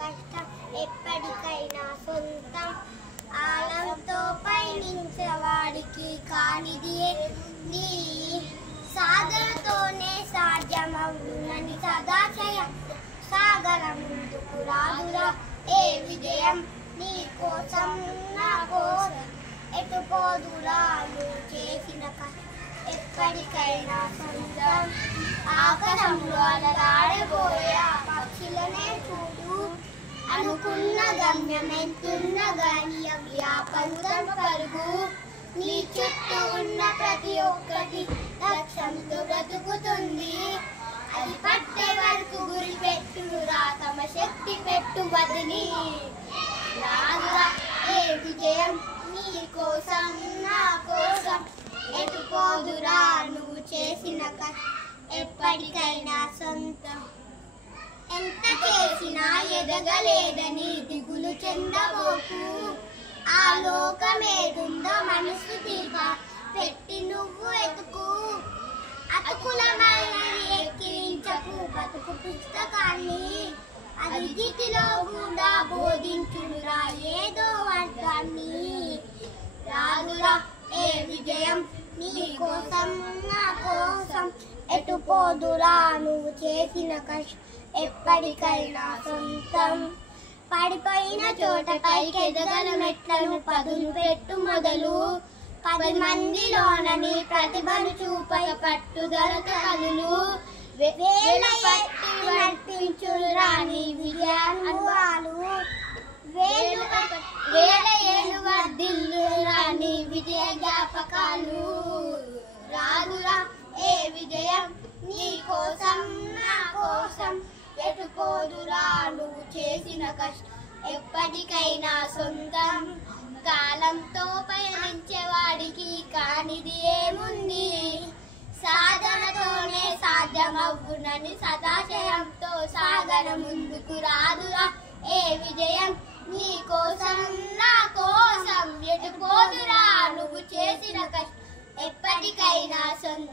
కష్టం ఎప్పటికైనా సొంతం. ఆలంతో పయనించేవాడికి కానిది నీ సాధనతోనే సాధ్యమవునని సదాశయం సాగరం ముందుకు రాదురా ఏ విజయం నీ కోసం నా కోసం ఎటుపోదురా నువ్వు చేసిన కష్టం ఎప్పటికైనా సొంతం. ఆకాశంలో అలరాడబోయే పక్షులనే చూడు, అనుకున్న గమ్యం ఎంతున్న గాని అవి ఆపరుతం పరుగు. నీ చుట్టూ ఉన్న ప్రతి ఒక్కటి లక్ష్యంతో బ్రతుకుతుంది, అది పట్టే వరకు గురి పెట్టురా తమ శక్తి పెట్టు వదిలి. రాదురా ఏ విజయం నీ కోసం నా కోసం ఎటుపోదురా నువ్వు చేసిన కష్టం ఎప్పటికైనా సొంతం. ఎంత చేసినా ఎదగలేదని దిగులు చెందబోకు, ఆ లోకమేదుందో మనసు దీప పెట్టి నువ్వు ఎతుకు. అతుకులమైనది ఎక్కిరించకు బతుకు పుస్తకాన్ని, అది గీతిలో కూడా బోధించురా ఏదో అర్థాన్ని. రాదురా ఏ విజయం నీ కోసం నా కోసం ఎటుపోదురా నువ్వు చేసిన కష్టం ఎప్పటికైనా సొంతం. పడిపోయిన చోట పైకి ఎదగల మెట్లను పదులు పెట్టు మొదలు, 10 మందిలోన నీ ప్రతిభను చూపక పట్టుదలతో కదులు. వేల పట్టి నడిపించురా నీ విజయాలు, వేల ఏళ్ళు వర్ధిల్లురా నీ విజయ జ్ఞాపకాలు. రాదురా ఏ విజయం నీ కోసం నా కోసం ఎటుపోదురా నువ్వు చేసిన కష్టం ఎప్పటికైనా సొంతం. కాలంతో పయనించేవాడికి కానిది ఏముంది, సాధనతోనే సాధ్యమవునని సదాశయంతో సాగర ముందుకు. రాదురా ఏ విజయం నీ కోసం నా కోసం ఎటుపోదురా నువ్వు చేసిన కష్టం ఎప్పటికైనా సొంతం.